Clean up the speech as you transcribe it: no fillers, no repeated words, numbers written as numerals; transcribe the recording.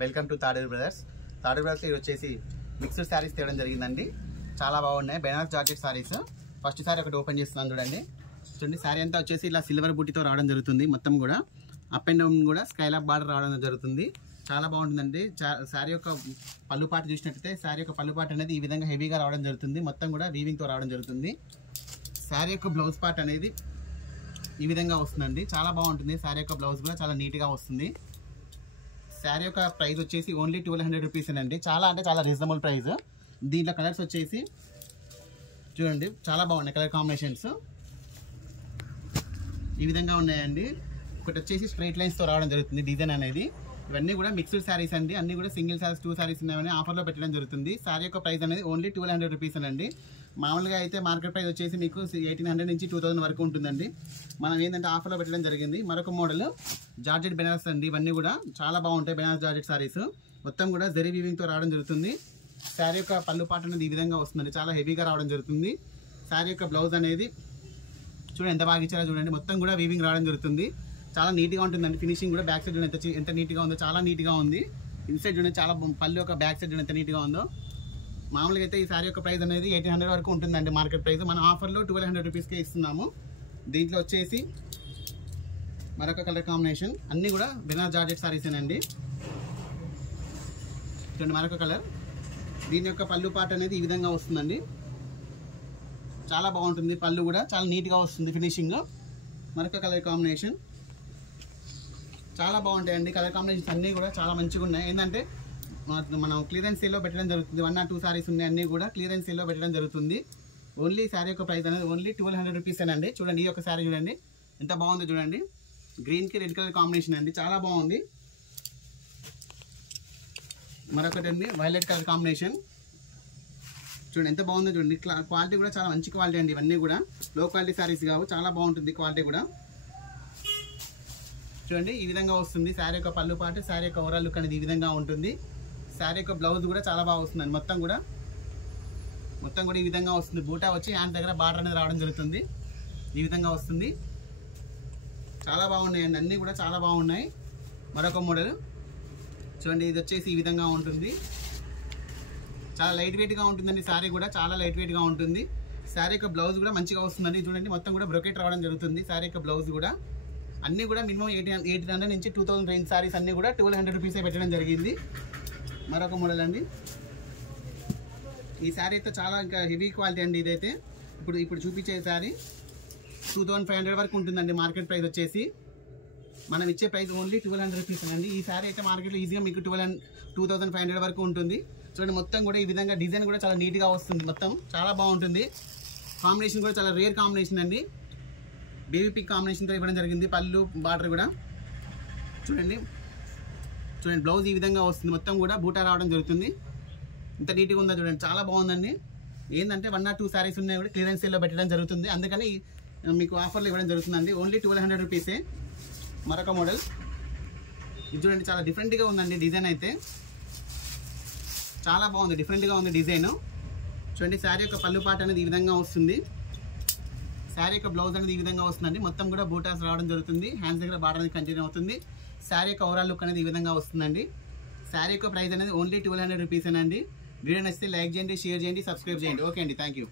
Welcome to Tadur brothers. Tadur brothers ఇది వచ్చేసి mixed saris తేవడం జరిగిందండి. చాలా బాగున్నాయి బెనారస్ జార్జెట్ శారీస్. ఫస్ట్ శారీ ఒకటి ఓపెన్ చేస్తున్నాను చూడండి. శారీ అంతా వచ్చేసి ఇలా సిల్వర్ బుట్టితో రావడం జరుగుతుంది. మొత్తం కూడా అప్ అండ్ డౌన్ కూడా స్కైలాప్ బార్డర్ రావడం జరుగుతుంది. చాలా బాగుంటుందండి. శారీ యొక్క పళ్ళు పాట చూసినట్టయితే శారీ యొక్క పళ్ళు పాట అనేది ఈ విధంగా హెవీగా రావడం జరుగుతుంది. మొత్తం కూడా వీవింగ్తో రావడం జరుగుతుంది. శారీ యొక్క బ్లౌజ్ పార్ట్ అనేది ఈ విధంగా వస్తుందండి. చాలా బాగుంటుంది. శారీ యొక్క బ్లౌజ్ కూడా చాలా నీట్గా వస్తుంది. శారీ యొక్క ప్రైస్ వచ్చేసి ఓన్లీ 1200 రూపీస్ అండి. చాలా అంటే చాలా రీజనబుల్ ప్రైస్. దీంట్లో కలర్స్ వచ్చేసి చూడండి చాలా బాగున్నాయి. కలర్ కాంబినేషన్స్ ఈ విధంగా ఉన్నాయండి. ఒకటి వచ్చేసి స్ట్రైట్ లైన్స్తో రావడం జరుగుతుంది డిజైన్ అనేది. ఇవన్నీ కూడా మిక్స్డ్ శారీస్ అండి. అన్ని కూడా సింగిల్ శారీస్ 2 శారీస్ ఉన్నాయని ఆఫర్లో పెట్టడం జరుగుతుంది. శారీ యొక్క ప్రైస్ అనేది ఓన్లీ 1200 రూపీస్ అండి. మామూలుగా అయితే మార్కెట్ ప్రైస్ వచ్చేసి మీకు 1800 నుంచి 2000 వరకు ఉంటుందండి. మనం ఏంటంటే ఆఫర్లో పెట్టడం జరిగింది. మరొక మోడల్ జార్జెట్ బెనారస్ అండి. ఇవన్నీ కూడా చాలా బాగుంటాయి బెనారస్ జార్జెట్ శారీస్. మొత్తం కూడా జరీ వీవింగ్తో రావడం జరుగుతుంది. శారీ యొక్క పళ్ళు పాట అనేది ఈ విధంగా వస్తుందండి. చాలా హెవీగా రావడం జరుగుతుంది. శారీ యొక్క బ్లౌజ్ అనేది చూడండి ఎంత బాగా ఇచ్చారో చూడండి. మొత్తం కూడా వీవింగ్ రావడం జరుగుతుంది. చాలా నీట్గా ఉంటుందండి. ఫినిషింగ్ కూడా బ్యాక్ సైడ్ చూడండి ఎంత నీట్గా ఉందో. చాలా నీట్గా ఉంది. ఇన్సైడ్ చూడండి చాలా పళ్ళు యొక్క బ్యాక్ సైడ్ చూడండి ఎంత నీట్గా ఉందో. మామూలుగా అయితే ఈ శారీ యొక్క ప్రైస్ అనేది 1800 వరకు ఉంటుందండి మార్కెట్ ప్రైస్. మనం ఆఫర్లో 1200 రూపీస్కే ఇస్తున్నాము. దీంట్లో వచ్చేసి మరొక కలర్ కాంబినేషన్. అన్నీ కూడా బెనారస్ జార్జెట్ శారీసేనండి. చూడండి మరొక కలర్. దీని యొక్క పళ్ళు పార్ట్ అనేది ఈ విధంగా వస్తుందండి. చాలా బాగుంటుంది. పళ్ళు కూడా చాలా నీట్గా వస్తుంది ఫినిషింగ్. మరొక కలర్ కాంబినేషన్ చాలా బాగుంటాయండి. కలర్ కాంబినేషన్స్ అన్నీ కూడా చాలా మంచిగా ఉన్నాయి. ఏంటంటే మనం క్లియరెన్స్ సేల్లో పెట్టడం జరుగుతుంది. 1 or 2 శారీస్ ఉన్నాయి. అన్నీ కూడా క్లియరెన్స్ సేల్లో పెట్టడం జరుగుతుంది. ఓన్లీ శారీ యొక్క ప్రైస్ అనేది ఓన్లీ 1200 రూపీస్ అండి. చూడండి ఈ యొక్క శారీ చూడండి ఎంత బాగుందో చూడండి. గ్రీన్కి రెడ్ కలర్ కాంబినేషన్ అండి. చాలా బాగుంది. మరొకటి అండి వైలెట్ కలర్ కాంబినేషన్. చూడండి ఎంత బాగుందో చూడండి. క్వాలిటీ కూడా చాలా మంచి క్వాలిటీ అండి. ఇవన్నీ కూడా లో క్వాలిటీ శారీస్ కావు. చాలా బాగుంటుంది క్వాలిటీ కూడా. చూడండి ఈ విధంగా వస్తుంది. శారీ యొక్క పళ్ళు పాటు శారీ యొక్క ఓవరాల్ లుక్ అనేది ఈ విధంగా ఉంటుంది. శారీ యొక్క బ్లౌజ్ కూడా చాలా బాగా వస్తుందండి. మొత్తం కూడా ఈ విధంగా వస్తుంది. బూటా వచ్చి హ్యాండ్ దగ్గర బార్డర్ అనేది రావడం జరుగుతుంది. ఈ విధంగా వస్తుంది. చాలా బాగున్నాయండి. అన్నీ కూడా చాలా బాగున్నాయి. మరొక మోడల్ చూడండి. ఇది వచ్చేసి ఈ విధంగా ఉంటుంది. చాలా లైట్ వెయిట్గా ఉంటుందండి. శారీ కూడా చాలా లైట్ వెయిట్గా ఉంటుంది. శారీ యొక్క బ్లౌజ్ కూడా మంచిగా వస్తుందండి. చూడండి మొత్తం కూడా బ్రొకెట్ రావడం జరుగుతుంది. శారీ యొక్క బ్లౌజ్ కూడా అన్నీ కూడా మినిమం 1800 నుంచి 2000 రేంజ్ శారీస్ అన్నీ కూడా 1200 రూపీసే పెట్టడం జరిగింది. మరొక మోడల్ అండి. ఈ శారీ అయితే చాలా ఇంకా హెవీ క్వాలిటీ అండి. ఇదైతే ఇప్పుడు చూపించే శారీ 2500 వరకు ఉంటుందండి మార్కెట్ ప్రైస్ వచ్చేసి. మనం ఇచ్చే ప్రైస్ ఓన్లీ 1200 రూపీస్ అండి. ఈ శారీ అయితే మార్కెట్లో ఈజీగా మీకు 2500 వరకు ఉంటుంది. చూడండి మొత్తం కూడా ఈ విధంగా డిజైన్ కూడా చాలా నీట్గా వస్తుంది. మొత్తం చాలా బాగుంటుంది. కాంబినేషన్ కూడా చాలా రేర్ కాంబినేషన్ అండి. బేబీ పింక్ కాంబినేషన్తో ఇవ్వడం జరిగింది. పళ్ళు బార్డర్ కూడా చూడండి బ్లౌజ్ ఈ విధంగా వస్తుంది. మొత్తం కూడా బూటా రావడం జరుగుతుంది. ఇంత నీట్గా ఉందో చూడండి. చాలా బాగుందండి. ఏంటంటే 1 or 2 శారీస్ ఉన్నాయి కూడా క్లియరెన్స్ సేల్లో పెట్టడం జరుగుతుంది. అందుకని మీకు ఆఫర్లు ఇవ్వడం జరుగుతుందండి. ఓన్లీ 1200 రూపీసే. మరొక మోడల్ ఇది చూడండి. చాలా డిఫరెంట్గా ఉందండి. డిజైన్ అయితే చాలా బాగుంది. డిఫరెంట్గా ఉంది డిజైన్. చూడండి శారీ యొక్క పళ్ళు పాట అనేది ఈ విధంగా వస్తుంది. శారీ యొక్క బ్లౌజ్ అనేది ఈ విధంగా వస్తుందండి. మొత్తం కూడా బూటాస్ రావడం జరుగుతుంది. హ్యాండ్స్ దగ్గర బార్డర్ అనేది కంటిన్యూ అవుతుంది. శారీ యొక్క ఓవరాల్ లుక్ అనేది ఈ విధంగా వస్తుందండి. శారీ యొక్క ప్రైస్ అనేది ఓన్లీ 1200 రూపీస్ అండి. వీడియో నచ్చితే లైక్ చేయండి, షేర్ చేయండి, సబ్స్క్రైబ్ చేయండి. ఓకే అండి, థ్యాంక్ యూ.